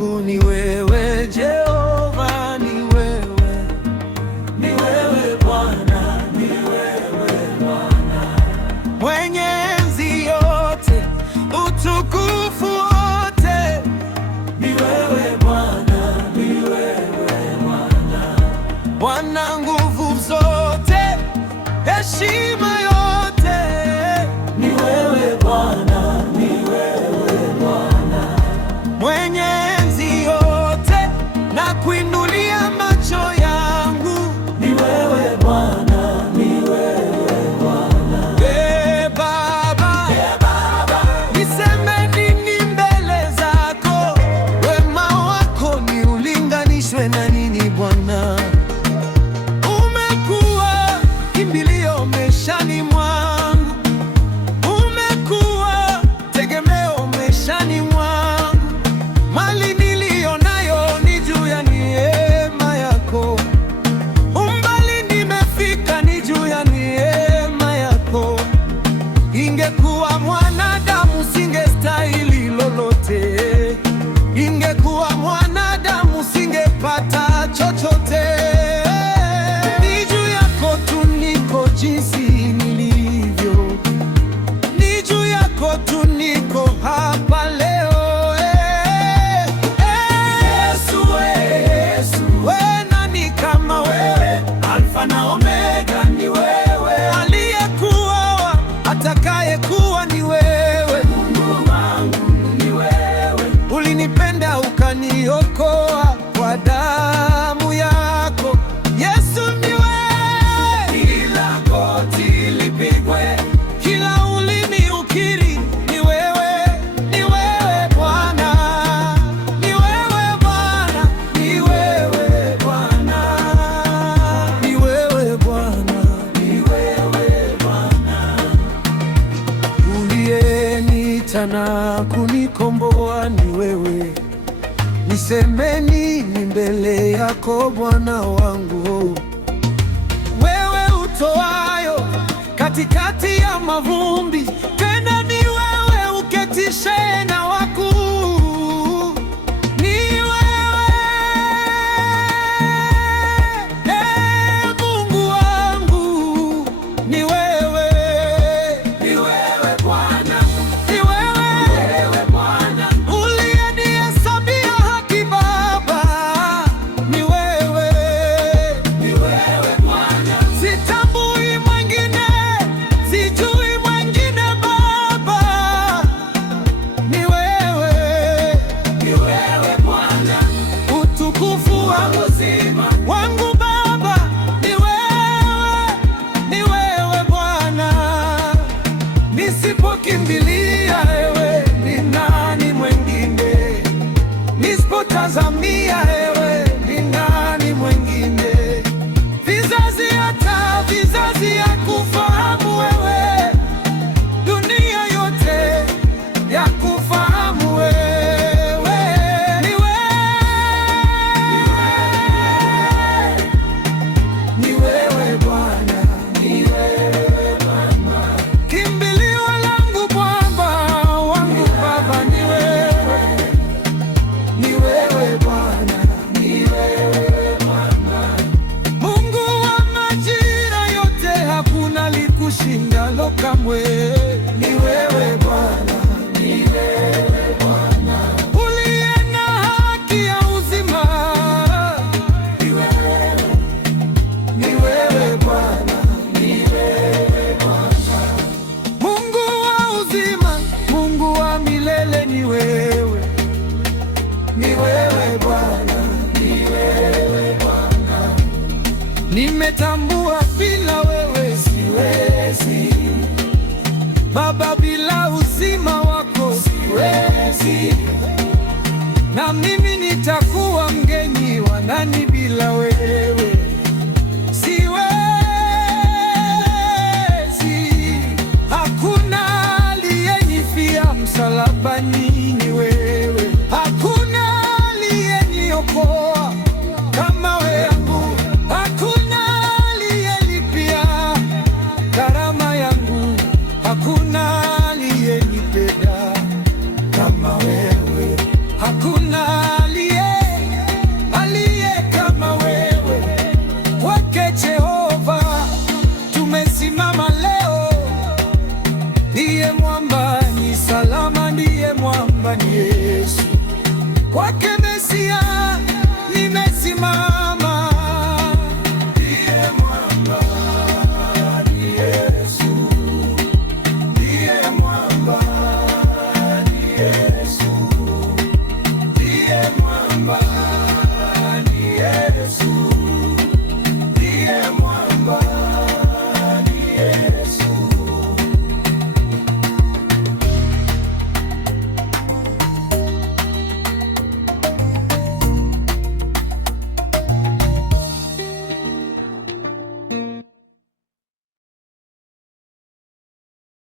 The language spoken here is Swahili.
wangu ni wewe Jehova, ni wewe, ni wewe Bwana, ni wewe Bwana, mwenye enzi yote, utukufu wote, ni wewe Bwana, ni wewe Bwana, Bwana nguvu zote, heshima yote, ni wewe Bwana, ni wewe Bwana, mwenye enzi yote, na kuinulia macho yangu, ni wewe Bwana, ni wewe Bwana. Baba, niseme nini mbele zako? Wema wako ni ulinganishwe na nini Bwana? Umekuwa kimbilio maishani mwangu, umekuwa tegemeo maishani mwangu. Mali niliyo nayo ni juu ya neema yako, umbali nimefika ni juu ya neema yako. Ingekuwa mwanadamu singestahili lolote, ingekuwa mwanadamu singepata chochote. Ni juu yako tu niko jinsi nilivyo, ni juu yako tu niko hapa leo. Yesu, wewe nani kama wewe? Alfa na Omega ni wewe, aliyekuwa atakayekuwa ni wewe. Mungu wangu ni wewe, ulinipenda ukaniokoa kwa damu yako. Yesu ni wewe, kila goti lipigwe, kila ulimi ukiri, ni wewe, ni wewe Bwana, ni wewe Bwana, ni wewe Bwana, ni wewe Bwana, ni wewe Bwana, uliyeniita na kunikomboa ni wewe. Niseme nini mbele yako Bwana wangu? Wewe utoayo katikati ya mavumbi, tena ni wewe uketishe na wakuu. Ni wewe, Mungu wangu, ni wewe, ni wewe Bwana, ni wewe Bwana, uliyenihesabia haki Baba, ni wewe, ni wewe Bwana, sitambui mwingine, sijui mwingine Baba, ni wewe, ni wewe Bwana, utukufu wa uzima wangu Baba, ni wewe, ni wewe Bwana, nisipokimbilia wewe ni nani mwingine? Nisipotazamia wewe ni nani mwingine? Vizazi hata vizazi ya kufahamu wewe, dunia yote ya kufahamu wewe, ni wewe Bwana, ni wewe Bwana, kimbilio langu Bwana wangu Baba, ni wewe, ni wewe Bwana, ni wewe Bwana, Mungu wa majira yote, hakuna likushindalo kamwe. Ni wewe Bwana, ni wewe Bwana, uliye na haki ya uzima, ni wewe, ni wewe Bwana, ni wewe Bwana, Mungu wa uzima, Mungu wa milele, ni wewe, ni wewe Bwana, ni wewe Bwana. Nimetambua bila wewe siwezi Baba, bila uzima wako siwezi, na mimi nitakuwa mgeni wa nani bila wewe? Siwezi, hakuna aliyenifia msalabani, ni wewe, hakuna aliyeniokoa kama wewe, hakuna aliyelipia gharama yangu, hakuna aliyenipenda kama wewe, hakuna Baba ni Yesu. Kwake